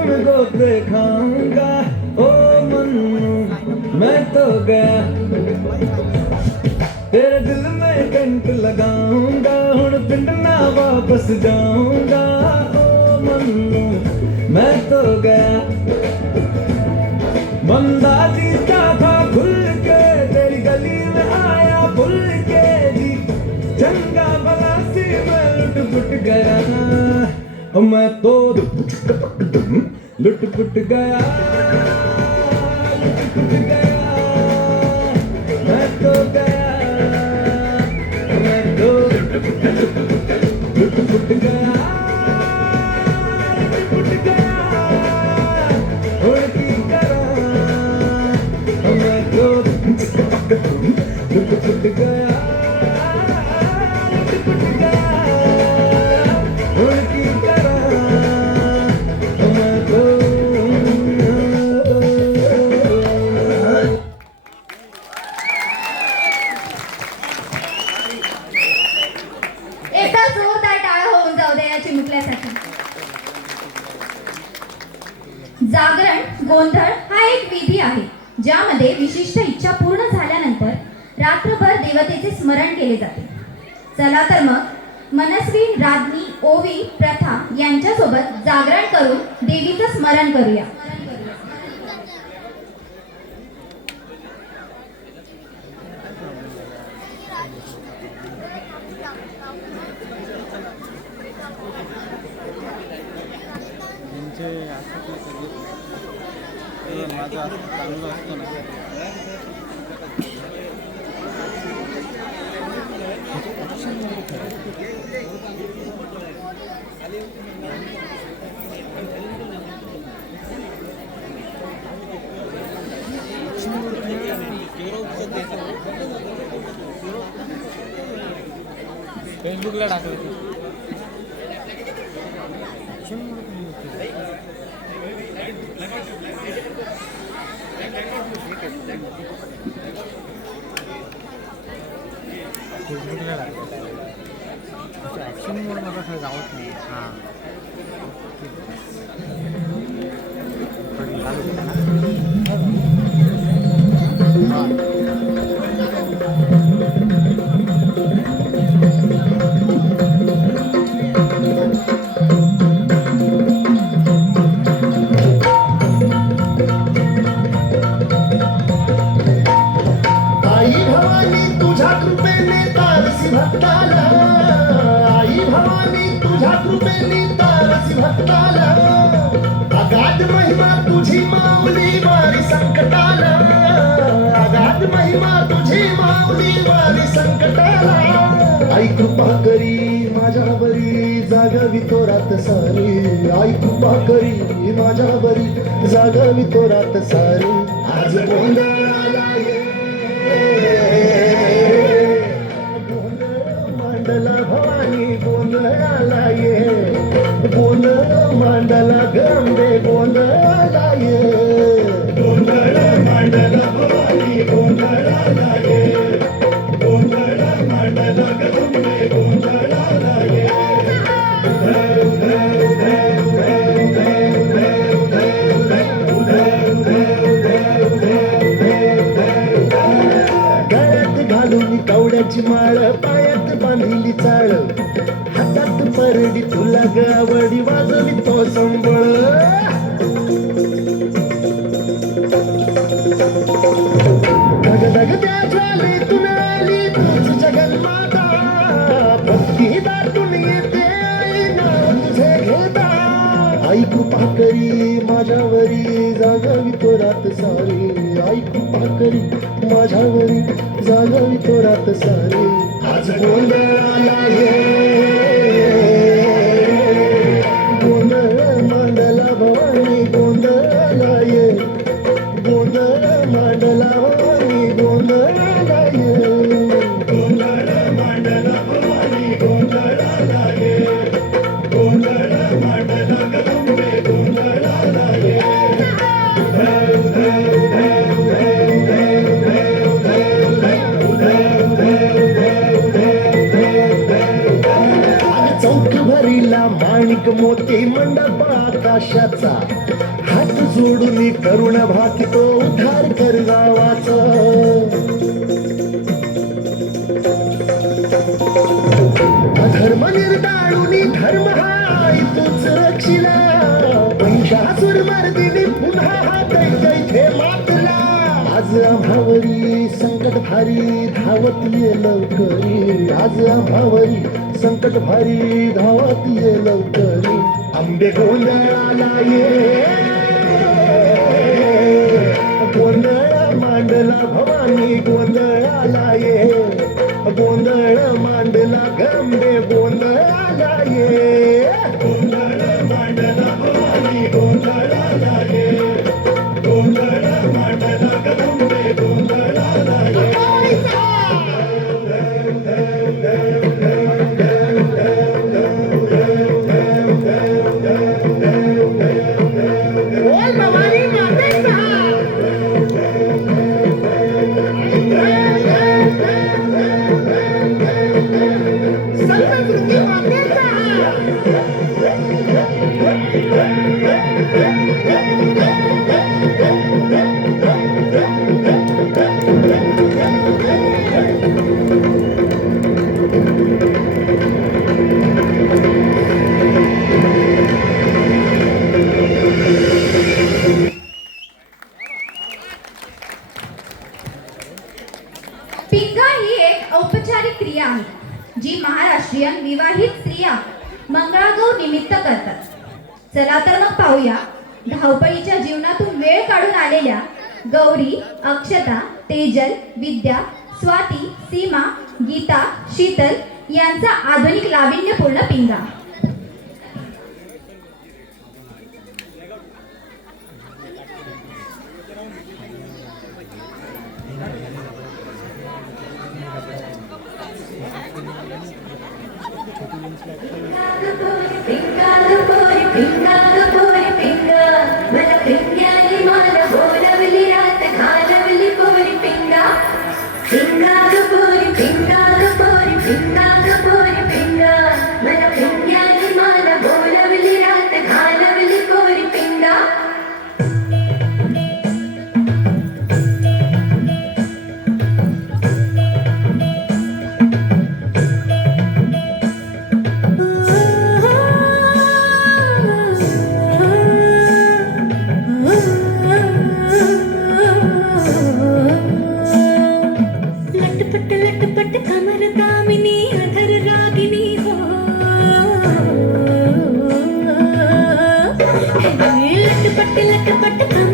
तुमको दिखाऊंगा ओ मन्नू मैं तो गया तेरे दिल में कंट लगाऊंगा हुण पिंड ना वापस जाऊंगा ओ मन्नू मैं तो गया बंदा जीता था खुल के तेरी गली में आया भूल के जी चंगा भला सी मैं लुट पुट गया ओ मैं तो लुट पुट गया लुट पुट गया मैं तो गया मैं तो लुट पुट गया लुट पुट गया और की करा मैं तो लुट पुट गया लुट पुट गया और की करा मैं तो एकदा जोरदार टाळ्या होऊन जाऊ द्या या चिमुकल्यासाठी. जागरण गोंधळ हा एक विधी आहे ज्यामध्ये विशिष्ट इच्छा पूर्ण झाल्यानंतर रात्रभर देवतेचे स्मरण केले जाते. चला तर मग मनस्वी राज्ञी ओवी प्रथा यांच्यासोबत जागरण करून देवीचं स्मरण करूया. माझा चांगला असतो ना फेसबुकला टाकलं ॲक्शन मोड मला काही गावत नाही. हां आई भवानी तुझ्या कृपेने तारसी भक्ताला आई भवानी तुझ्या कृपेने तारसी भक्ताला अगाध महिमा तुझी माऊली वारी संकटाला अगाध महिमा तुझी माऊली वारी संकटाला आई कृपा करी माझ्यावरी जागावी तो रात सारी आई कृपा करी माझ्यावरी जागावी तो रात सारी आज गोंधळाला मांडला भवानी गोंधळाला ये गोंधळ मांडला गंबे गोंधळाला ये गोंधळ मांडला भवानी गोंधळाला ये गोंधळ मांडला गंबे गोंधळाला ये गळ्यात घालून कवड्याची माळ पायात बांधिली चाळ हातात परडी तुला गावडी वाजवी तो संबळ धग धग त्या ज्वालेतून आली तूच जगन्माता भक्ती दाटून येते आई नाव तुझे घेता आई कृपा करी माझ्यावरी जागावी तो रात सारी आई कृपा करी माझ्यावरी जागावी तो रात सारी आज गोंधळाला ये गोंधळ मांडला भवानी गोंधळाला ये गोंधळ मांडला भवानी गोंधळाला ये गोंधळ मांडला भवानी गोंधळाला ये गोंधळ मांडला गंबे गोंधळाला ये आशाचा हात जोडून करुण भाकितो उद्धार कर गावाचा अधर्म निर्दाळून धर्म हा तूच रक्षिला महिषासुर मर्दिनी पुन्हा हा दैत्य मातला आज आम्हावरी संकट भारी धावत ये लवकरी आज आम्हावरी संकट भारी धावत ये लवकरी आंबे गोंधळाला ये गोंधळ मांडला भवानी गोंधळाला ये गोंधळ मांडला गंबे गोंधळाला ये गोंधळ मांडला भवानी गोंधळाला ये गोंधळ मांडला गंबे गोंधळाला ये बोल भवानी मातेचा संस्कृती मातेचा पिंगा ही एक औपचारिक क्रिया आहे जी महाराष्ट्रीयन विवाहित स्त्रिया मंगळागौर निमित्त करतात. चला तर मग पाहूया धावपळीच्या जीवनातून वेळ काढून आलेल्या गौरी, अक्षता, तेजल, विद्या, स्वाती, सीमा, गीता, शीतल यांचा आधुनिक लावण्यपूर्ण पिंगा. लटपट कमर दामिनी अधर रागिनी हो लटपट